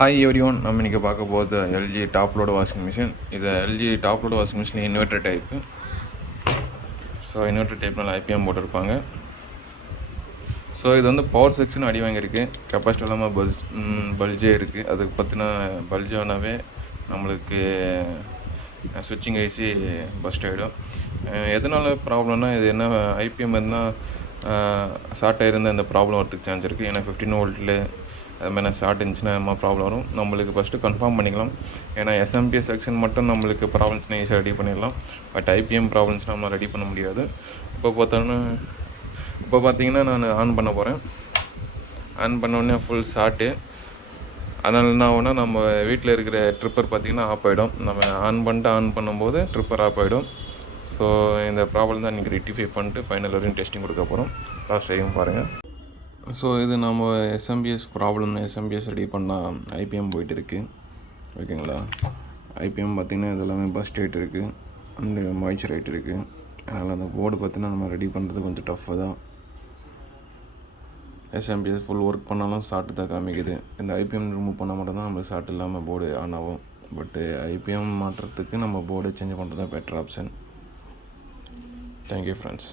Hi everyone, நம்ம இன்றைக்கி பார்க்க போகிறது LG top load washing machine. இது LG top load washing machine inverter type. So inverter டைப்னால் ஐபிஎம் போட்டிருப்பாங்க. ஸோ இது வந்து பவர் செக்ஷன் அடி வாங்கியிருக்கு. கெப்பாசிட்டி இல்லாமல் பல்ஜே இருக்குது. அதுக்கு பற்றின பல்ஜானாவே நம்மளுக்கு சுவிட்சிங் ஐசி பஸ்ட் ஆகிடும். எதனால் ப்ராப்ளம்னா, இது என்ன ஐபிஎம் இருந்தால் ஷார்ட் ஆகிருந்தால் இந்த ப்ராப்ளம் வரதுக்கு சான்ஸ் இருக்குது. ஏன்னா 15 வோல்ட்டில் அது மாதிரி ஷார்ட் இருந்துச்சுன்னா நம்ம ப்ராப்ளம் வரும். நம்மளுக்கு ஃபஸ்ட்டு கன்ஃபார்ம் பண்ணிக்கலாம். ஏன்னா எஸ்எம்பிஎஸ் செக்ஷன் மட்டும் நம்மளுக்கு ப்ராப்ளம்ஸ்னால் ஈஸியாக ரெடி பண்ணிடலாம். பட் ஐபிஎம் ப்ராப்ளம்ஸ்னால் நம்ம ரெடி பண்ண முடியாது. இப்போ பார்த்தீங்கன்னா நான் ஆன் பண்ண போகிறேன். ஆன் பண்ணோடனே ஃபுல் ஷார்ட்டு. அதனால் என்ன ஆகும்னா, நம்ம வீட்டில் இருக்கிற ட்ரிப்பர் பார்த்திங்கன்னா ஆஃப் ஆகிடும். நம்ம ஆன் பண்ணும்போது ட்ரிப்பர் ஆஃப் ஆகிடும். ஸோ இந்த ப்ராப்ளம் தான் இன்றைக்கி ரெக்டிஃபை பண்ணிட்டு ஃபைனல் வரையும் டெஸ்டிங் கொடுக்க போகிறோம். லாஸ்ட் டைம் பாருங்கள். ஸோ இது நம்ம எஸ்எம்பிஎஸ் எஸ்எம்பிஎஸ் ரெடி பண்ணால் ஐபிஎம் போயிட்டு இருக்குது. ஓகேங்களா? ஐபிஎம் பார்த்திங்கன்னா இது எல்லாமே பஸ்ட் ஆகிட்டு இருக்குது, அண்டு மாய்ச்சர் ஆகிட்டு இருக்குது. அதனால் அந்த போர்டு பார்த்திங்கன்னா நம்ம ரெடி பண்ணுறது கொஞ்சம் டஃப்பாக தான். எஸ்எம்பிஎஸ் ஃபுல் ஒர்க் பண்ணாலும் ஷார்ட்டு தான் காமிக்குது. இந்த ஐபிஎம் ரிமூவ் பண்ணால் மட்டும்தான் நம்ம ஷார்ட் இல்லாமல் போர்டு ஆன் ஆகும். பட்டு ஐபிஎம் மாற்றுறதுக்கு நம்ம போர்டு சேஞ்ச் பண்ணுறது தான் பெட்டர் ஆப்ஷன். Thank you friends.